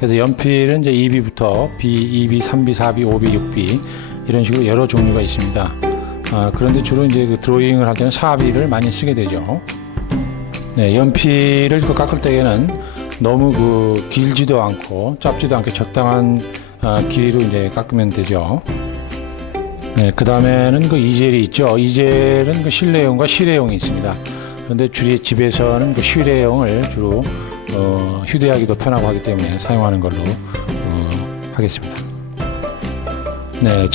그래서 연필은 이제 2B부터 B, 2B, 3B, 4B, 5B, 6B 이런 식으로 여러 종류가 있습니다. 그런데 주로 이제 그 드로잉을 할 때는 4B를 많이 쓰게 되죠. 네, 연필을 깎을 때에는 너무 길지도 않고 짧지도 않게 적당한 길이로 이제 깎으면 되죠. 네, 그 다음에는 이젤이 있죠. 이젤은 실내용과 실외용이 있습니다. 그런데 집에서는 실외용을 주로 휴대하기도 편하고 하기 때문에 사용하는 걸로 하겠습니다. 네,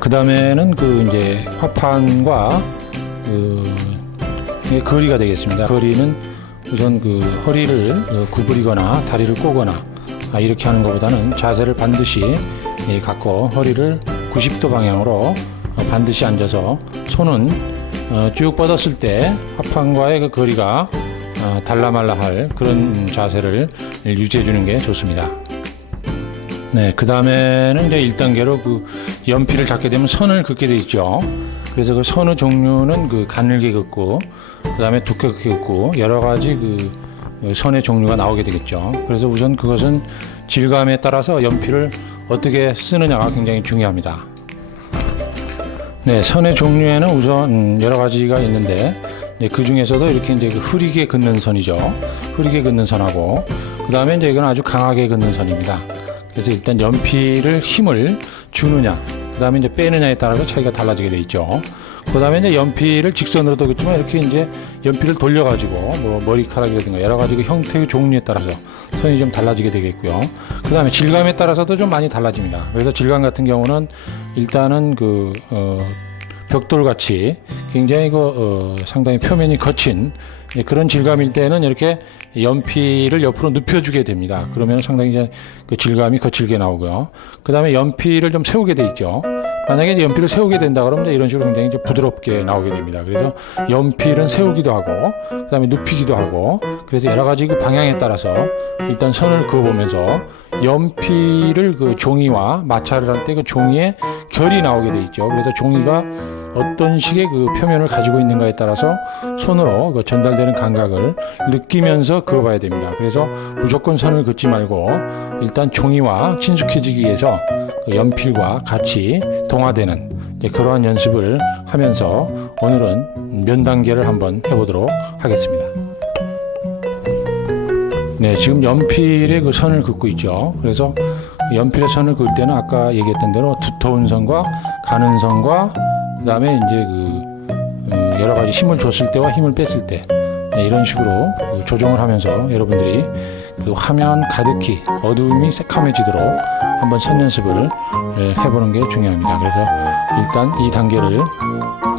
그 다음에는 이제 화판과 거리가 되겠습니다. 거리는 우선 허리를 구부리거나 다리를 꼬거나 이렇게 하는 것보다는 자세를 반드시 갖고 허리를 90도 방향으로 반드시 앉아서 손은 쭉 뻗었을 때 화판과의 거리가 달라말라 할 그런 자세를 유지해 주는 게 좋습니다. 네, 그 다음에는 이제 1단계로 연필을 잡게 되면 선을 긋게 되어 있죠. 그래서 선의 종류는 가늘게 긋고, 그 다음에 두껍게 긋고, 여러 가지 선의 종류가 나오게 되겠죠. 그래서 우선 그것은 질감에 따라서 연필을 어떻게 쓰느냐가 굉장히 중요합니다. 네, 선의 종류에는 우선 여러 가지가 있는데, 그 중에서도 이렇게 이제 흐리게 긋는 선이죠. 흐리게 긋는 선하고, 그 다음에 이제 이건 아주 강하게 긋는 선입니다. 그래서 일단 연필을 힘을 주느냐, 그 다음에 이제 빼느냐에 따라서 차이가 달라지게 되어 있죠. 그 다음에 이제 연필을 직선으로도 긋지만 이렇게 이제 연필을 돌려가지고 머리카락이라든가 여러 가지 형태의 종류에 따라서 선이 좀 달라지게 되겠고요. 그 다음에 질감에 따라서도 좀 많이 달라집니다. 그래서 질감 같은 경우는 일단은 벽돌같이 굉장히 상당히 표면이 거친 그런 질감일 때는 이렇게 연필을 옆으로 눕혀주게 됩니다. 그러면 상당히 이제 질감이 거칠게 나오고요. 그 다음에 연필을 좀 세우게 돼 있죠. 만약에 이제 연필을 세우게 된다 그러면 이런 식으로 굉장히 이제 부드럽게 나오게 됩니다. 그래서 연필은 세우기도 하고, 그 다음에 눕히기도 하고, 그래서 여러 가지 방향에 따라서 일단 선을 그어보면서 연필을 종이와 마찰을 할 때 종이의 결이 나오게 돼 있죠. 그래서 종이가 어떤 식의 표면을 가지고 있는가에 따라서 손으로 전달되는 감각을 느끼면서 그어봐야 됩니다. 그래서 무조건 선을 긋지 말고 일단 종이와 친숙해지기 위해서 연필과 같이 동화되는 그러한 연습을 하면서 오늘은 면 단계를 한번 해보도록 하겠습니다. 네, 지금 연필의 선을 긋고 있죠. 그래서 연필의 선을 그을 때는 아까 얘기했던 대로 두터운 선과 가는 선과 그 다음에 이제 여러 가지 힘을 줬을 때와 힘을 뺐을 때 이런 식으로 조정을 하면서 여러분들이 화면 가득히 어두움이 새카매지도록 한번 선 연습을 해보는 게 중요합니다. 그래서 일단 이 단계를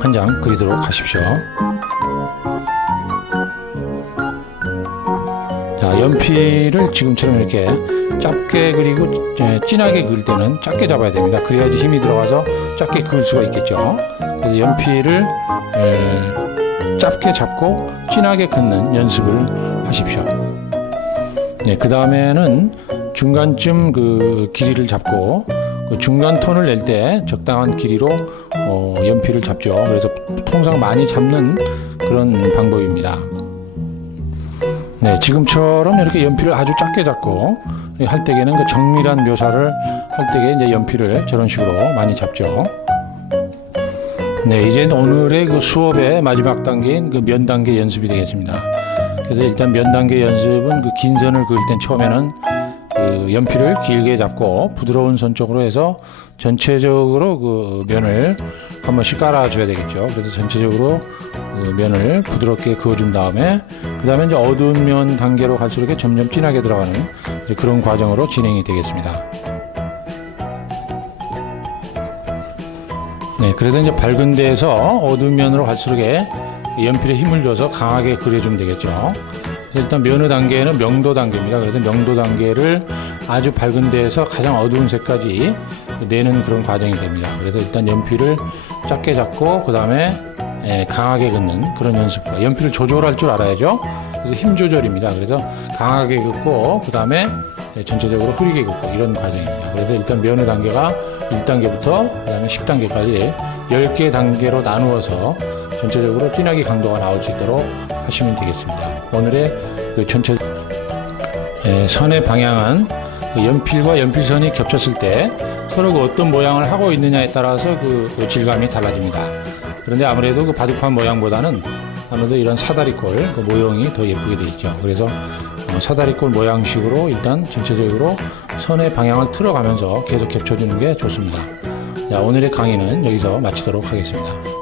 한 장 그리도록 하십시오. 자, 연필을 지금처럼 이렇게 짧게 그리고 진하게 그을 때는 짧게 잡아야 됩니다. 그래야지 힘이 들어가서 짧게 그을 수가 있겠죠. 그래서 연필을 짧게 잡고 진하게 긋는 연습을 하십시오. 네, 그 다음에는 중간쯤 길이를 잡고 중간 톤을 낼 때 적당한 길이로 연필을 잡죠. 그래서 통상 많이 잡는 그런 방법입니다. 네, 지금처럼 이렇게 연필을 아주 작게 잡고 할 때에는 정밀한 묘사를 할 때에 이제 연필을 저런 식으로 많이 잡죠. 네, 이제 오늘의 수업의 마지막 단계인 면 단계 연습이 되겠습니다. 그래서 일단 면 단계 연습은 긴 선을 그을 땐 처음에는 연필을 길게 잡고 부드러운 선 쪽으로 해서 전체적으로 면을 한 번씩 깔아줘야 되겠죠. 그래서 전체적으로 면을 부드럽게 그어준 다음에 그 다음에 이제 어두운 면 단계로 갈수록 점점 진하게 들어가는 그런 과정으로 진행이 되겠습니다. 네, 그래서 이제 밝은 데에서 어두운 면으로 갈수록 연필에 힘을 줘서 강하게 그려주면 되겠죠. 그래서 일단 면의 단계는 명도 단계입니다. 그래서 명도 단계를 아주 밝은 데에서 가장 어두운 색까지 내는 그런 과정이 됩니다. 그래서 일단 연필을 작게 잡고 그 다음에 강하게 긋는 그런 연습과 연필을 조절할 줄 알아야죠. 그래서 힘 조절입니다. 그래서 강하게 긋고 그 다음에 전체적으로 흐리게 긋고 이런 과정입니다. 그래서 일단 면의 단계가 1단계부터 그 다음에 10단계까지 10개 단계로 나누어서 전체적으로 진하게 강도가 나올 수 있도록 하시면 되겠습니다. 오늘의 전체 선의 방향은 그 연필과 연필선이 겹쳤을 때 서로 그 어떤 모양을 하고 있느냐에 따라서 그 질감이 달라집니다. 그런데 아무래도 그 바둑판 모양보다는 아무래도 이런 사다리꼴 그 모형이 더 예쁘게 되어 있죠. 그래서 사다리꼴 모양식으로 일단 전체적으로 선의 방향을 틀어가면서 계속 겹쳐주는 게 좋습니다. 자, 오늘의 강의는 여기서 마치도록 하겠습니다.